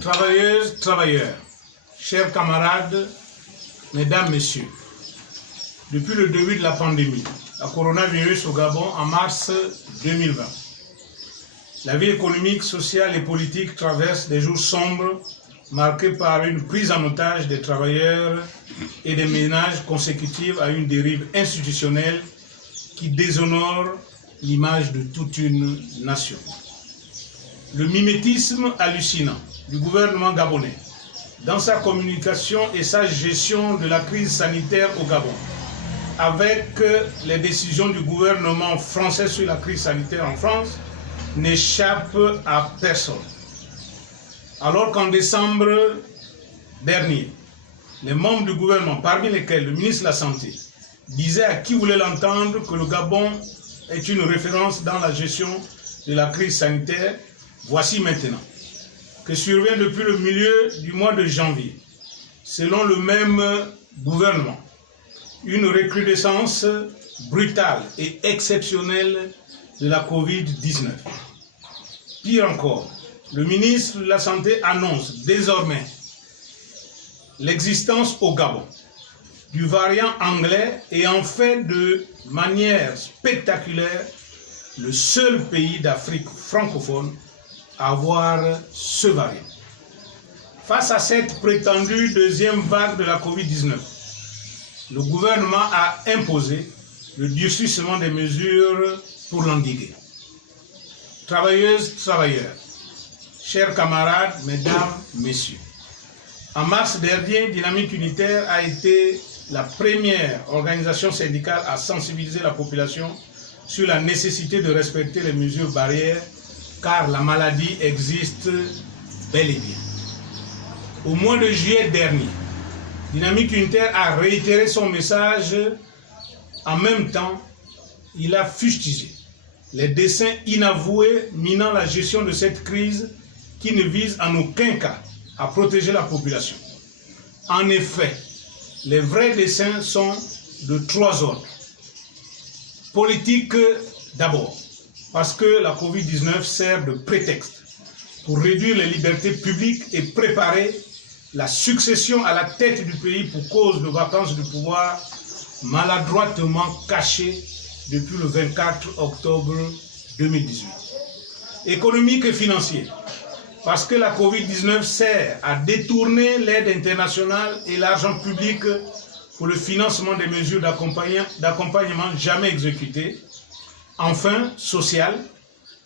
Travailleuses, travailleurs, chers camarades, mesdames, messieurs, depuis le début de la pandémie, la coronavirus au Gabon en mars 2020, la vie économique, sociale et politique traverse des jours sombres marqués par une prise en otage des travailleurs et des ménages consécutive à une dérive institutionnelle qui déshonore l'image de toute une nation. Le mimétisme hallucinant du gouvernement gabonais dans sa communication et sa gestion de la crise sanitaire au Gabon, avec les décisions du gouvernement français sur la crise sanitaire en France, n'échappe à personne. Alors qu'en décembre dernier, les membres du gouvernement, parmi lesquels le ministre de la Santé, disaient à qui voulait l'entendre que le Gabon est une référence dans la gestion de la crise sanitaire, voici maintenant que survient depuis le milieu du mois de janvier, selon le même gouvernement, une recrudescence brutale et exceptionnelle de la Covid-19. Pire encore, le ministre de la Santé annonce désormais l'existence au Gabon du variant anglais et en fait de manière spectaculaire le seul pays d'Afrique francophone à avoir ce variant. Face à cette prétendue deuxième vague de la Covid-19, le gouvernement a imposé le durcissement des mesures pour l'endiguer. Travailleuses, travailleurs, chers camarades, mesdames, messieurs, en mars dernier, Dynamique Unitaire a été la première organisation syndicale à sensibiliser la population sur la nécessité de respecter les mesures barrières car la maladie existe bel et bien. Au mois de juillet dernier, Dynamique Unitaire a réitéré son message. En même temps, il a fustigé les desseins inavoués minant la gestion de cette crise qui ne vise en aucun cas à protéger la population. En effet, les vrais desseins sont de trois ordres. Politique d'abord, parce que la Covid-19 sert de prétexte pour réduire les libertés publiques et préparer la succession à la tête du pays pour cause de vacances du pouvoir maladroitement cachées depuis le 24 octobre 2018. Économique et financier, parce que la Covid-19 sert à détourner l'aide internationale et l'argent public pour le financement des mesures d'accompagnement jamais exécutées. Enfin, social,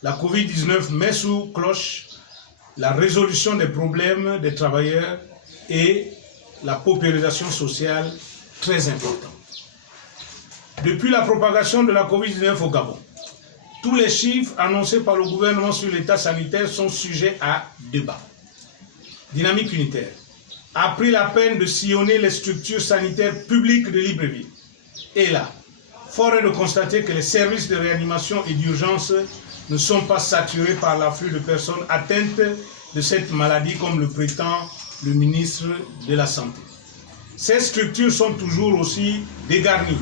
la Covid-19 met sous cloche la résolution des problèmes des travailleurs et la paupérisation sociale très importante. Depuis la propagation de la Covid-19 au Gabon, tous les chiffres annoncés par le gouvernement sur l'état sanitaire sont sujets à débat. Dynamique Unitaire a pris la peine de sillonner les structures sanitaires publiques de Libreville. Et là, fort est de constater que les services de réanimation et d'urgence ne sont pas saturés par l'afflux de personnes atteintes de cette maladie comme le prétend le ministre de la Santé. Ces structures sont toujours aussi dégarnies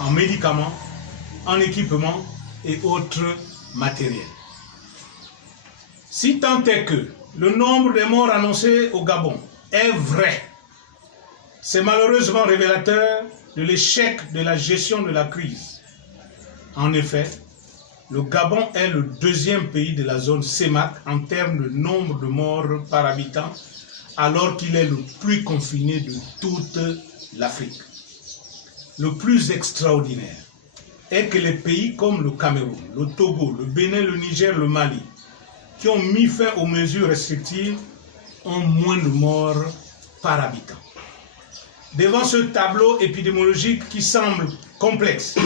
en médicaments, en équipements et autres matériels. Si tant est que le nombre de morts annoncés au Gabon est vrai, c'est malheureusement révélateur de l'échec de la gestion de la crise. En effet, le Gabon est le deuxième pays de la zone CEMAC en termes de nombre de morts par habitant, alors qu'il est le plus confiné de toute l'Afrique. Le plus extraordinaire est que les pays comme le Cameroun, le Togo, le Bénin, le Niger, le Mali, qui ont mis fin aux mesures restrictives, ont moins de morts par habitant. Devant ce tableau épidémiologique qui semble complexe,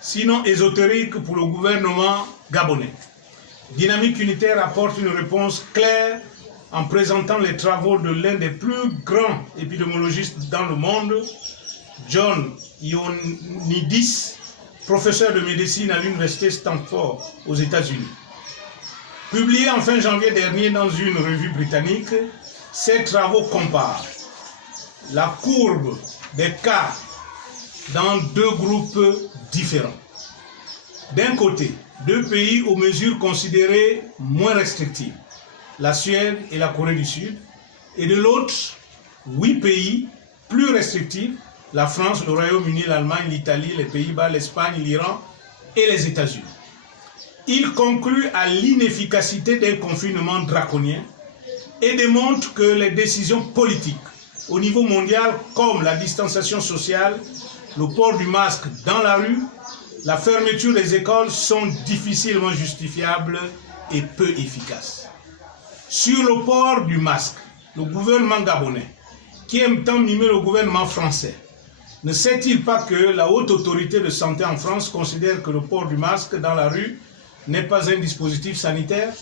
sinon ésotérique pour le gouvernement gabonais, Dynamique Unitaire apporte une réponse claire en présentant les travaux de l'un des plus grands épidémiologistes dans le monde, John Ioannidis, professeur de médecine à l'université Stanford aux États-Unis. Publié en fin janvier dernier dans une revue britannique, ces travaux comparent la courbe des cas dans deux groupes différents. D'un côté, deux pays aux mesures considérées moins restrictives, la Suède et la Corée du Sud, et de l'autre, 8 pays plus restrictifs, la France, le Royaume-Uni, l'Allemagne, l'Italie, les Pays-Bas, l'Espagne, l'Iran et les États-Unis. Il conclut à l'inefficacité d'un confinement draconien et démontre que les décisions politiques au niveau mondial, comme la distanciation sociale, le port du masque dans la rue, la fermeture des écoles, sont difficilement justifiables et peu efficaces. Sur le port du masque, le gouvernement gabonais, qui aime tant mimer le gouvernement français, ne sait-il pas que la haute autorité de santé en France considère que le port du masque dans la rue n'est pas un dispositif sanitaire?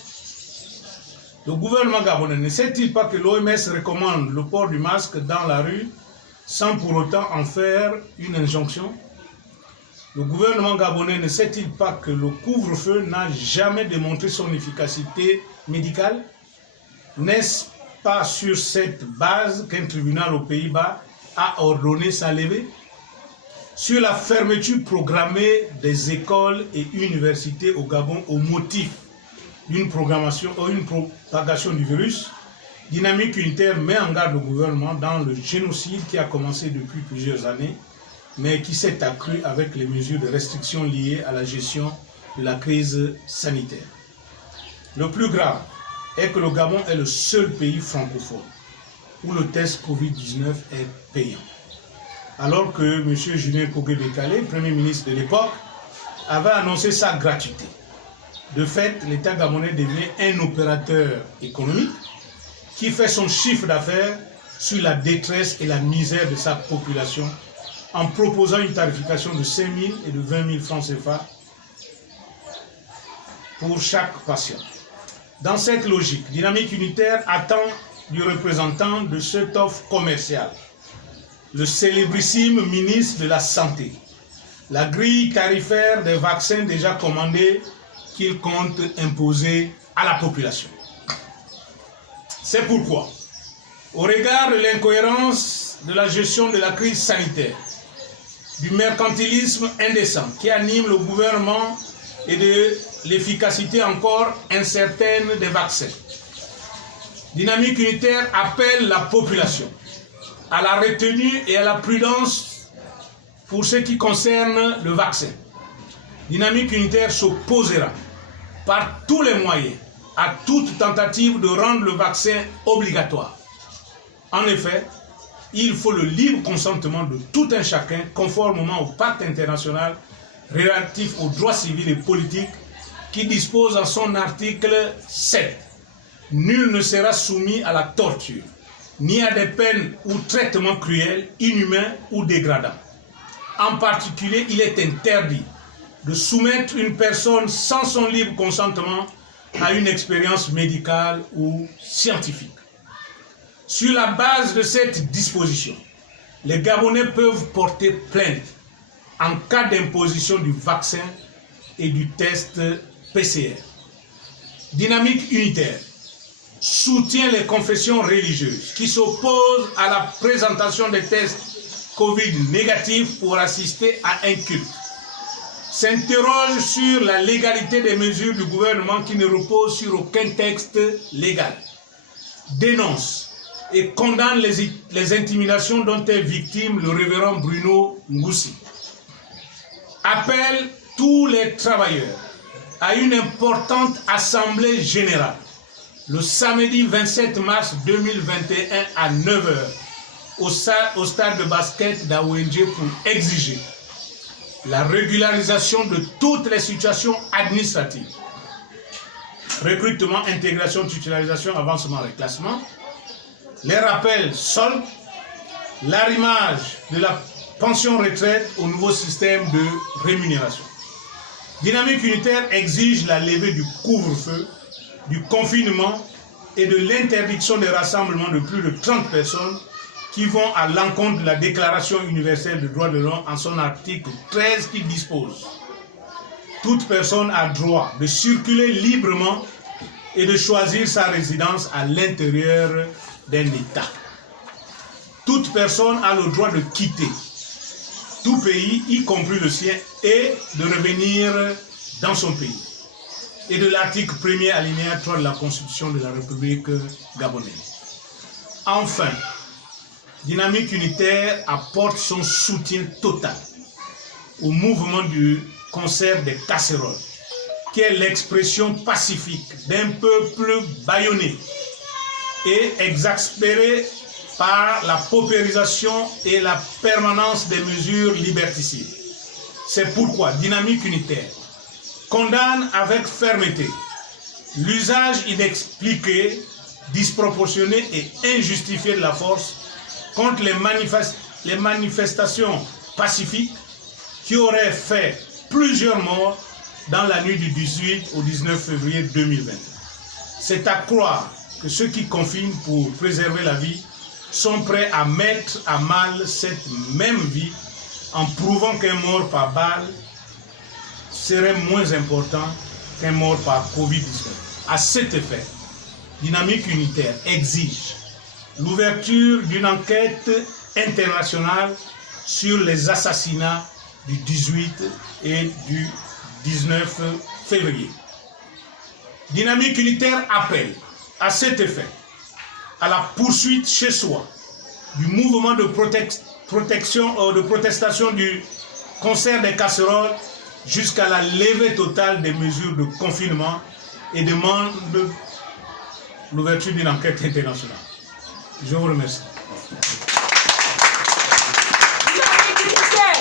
Le gouvernement gabonais ne sait-il pas que l'OMS recommande le port du masque dans la rue sans pour autant en faire une injonction? Le gouvernement gabonais ne sait-il pas que le couvre-feu n'a jamais démontré son efficacité médicale? N'est-ce pas sur cette base qu'un tribunal aux Pays-Bas a ordonné sa levée? Sur la fermeture programmée des écoles et universités au Gabon au motif d'une propagation du virus, Dynamique Unitaire met en garde le gouvernement dans le génocide qui a commencé depuis plusieurs années, mais qui s'est accru avec les mesures de restriction liées à la gestion de la crise sanitaire. Le plus grave est que le Gabon est le seul pays francophone où le test Covid-19 est payant. Alors que M. Julien Kogué-Bekale, Premier ministre de l'époque, avait annoncé sa gratuité. De fait, l'État gabonais devient un opérateur économique qui fait son chiffre d'affaires sur la détresse et la misère de sa population en proposant une tarification de 5 000 et de 20 000 francs CFA pour chaque patient. Dans cette logique, Dynamique Unitaire attend du représentant de cette offre commerciale, le célébrissime ministre de la Santé, la grille tarifaire des vaccins déjà commandés qu'il compte imposer à la population. C'est pourquoi, au regard de l'incohérence de la gestion de la crise sanitaire, du mercantilisme indécent qui anime le gouvernement et de l'efficacité encore incertaine des vaccins, Dynamique Unitaire appelle la population à la retenue et à la prudence pour ce qui concerne le vaccin. Dynamique Unitaire s'opposera par tous les moyens à toute tentative de rendre le vaccin obligatoire. En effet, il faut le libre consentement de tout un chacun conformément au pacte international relatif aux droits civils et politiques qui dispose en son article 7. Nul ne sera soumis à la torture, ni à des peines ou traitements cruels, inhumains ou dégradants. En particulier, il est interdit de soumettre une personne sans son libre consentement à une expérience médicale ou scientifique. Sur la base de cette disposition, les Gabonais peuvent porter plainte en cas d'imposition du vaccin et du test PCR. Dynamique Unitaire soutient les confessions religieuses qui s'opposent à la présentation des tests Covid négatifs pour assister à un culte, s'interroge sur la légalité des mesures du gouvernement qui ne reposent sur aucun texte légal, dénonce et condamne les intimidations dont est victime le révérend Bruno Ngoussi, appelle tous les travailleurs à une importante assemblée générale le samedi 27 mars 2021 à 9 h au stade de basket d'Awenje pour exiger la régularisation de toutes les situations administratives, recrutement, intégration, titularisation, avancement, reclassement, les rappels soldes, l'arrimage de la pension retraite au nouveau système de rémunération. Dynamique Unitaire exige la levée du couvre-feu, du confinement et de l'interdiction des rassemblements de plus de 30 personnes qui vont à l'encontre de la Déclaration universelle des droits de l'homme en son article 13 qui dispose: toute personne a droit de circuler librement et de choisir sa résidence à l'intérieur d'un État. Toute personne a le droit de quitter tout pays, y compris le sien, et de revenir dans son pays. et de l'article 1er alinéa 3 de la Constitution de la République gabonaise. Enfin, Dynamique Unitaire apporte son soutien total au mouvement du concert des casseroles, qui est l'expression pacifique d'un peuple bâillonné et exaspéré par la paupérisation et la permanence des mesures liberticides. C'est pourquoi Dynamique Unitaire condamne avec fermeté l'usage inexpliqué, disproportionné et injustifié de la force contre les manifestations pacifiques qui auraient fait plusieurs morts dans la nuit du 18 au 19 février 2020. C'est à croire que ceux qui confinent pour préserver la vie sont prêts à mettre à mal cette même vie en prouvant qu'un mort par balle serait moins important qu'un mort par Covid-19. À cet effet, Dynamique Unitaire exige l'ouverture d'une enquête internationale sur les assassinats du 18 et du 19 février. Dynamique Unitaire appelle à cet effet à la poursuite chez soi du mouvement de protestation du concert des casseroles jusqu'à la levée totale des mesures de confinement et demande l'ouverture d'une enquête internationale. Je vous remercie.